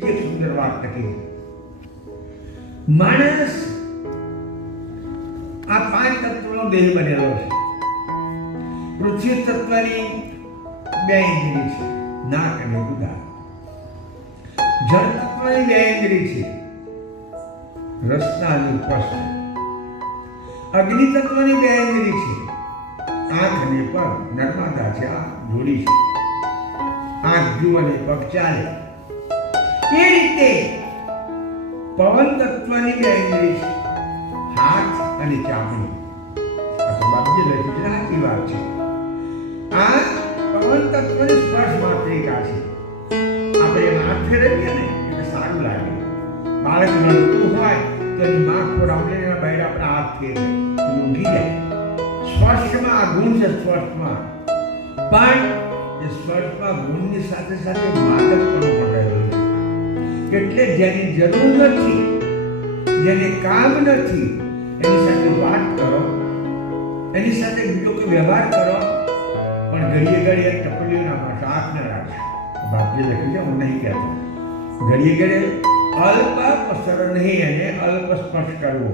બીજી એક સુંદર વાત લખી. માણસ આ 5 તત્વનો દેહ બનેલો છે. પૃથ્વી તત્વની 2 ઇન્દ્રિય છે, નાક અને ગુદા. જળ તત્વની 2 ઇન્દ્રિય છે, રસના અને ઉપસ્થ. અગ્નિ તત્વની 2 ઇન્દ્રિય છે, આંખ અને પગ. નર્મદા છે આ જોડી છે, આંખ જુએ અને પગ ચાલે. એ રીતે પવન તત્વની 2 ઇન્દ્રિય છે, હાથ અને ચામડી. આ તો બાપજી લખ્યું છે, સાચી વાત છે. આ પવન તત્વની સ્પર્શ માત્રિકા છે. આપણે હાથ ફેરવીએ ને એટલે સારું લાગે. બાળક રડતું હોય તો એની માં ખોરાવને એના બહાર આપણા હાથ ફેરવે, ઊંઘી જાય. સ્પર્શમાં આ ગુણ છે. સ્પર્શમાં પણ એ સ્પર્શમાં ગુણની સાથે સાથે માદકપણો પણ રહેલો છે. એટલે જેની જરૂર નથી, જેને કામ નથી, એની સાથે વાત કરો, એની સાથે બીજો કોઈ વ્યવહાર કરો, પણ ઘડીએ ઘડીએ ટપલીઓ ના પાડશો, હાથ ના રાખશો. બાપજી લખ્યું છે, હું નહીં કહેતો. ઘડીએ ઘડીએ અલ્પ અસર નહીં અને અલ્પ સ્પર્શ કરવો.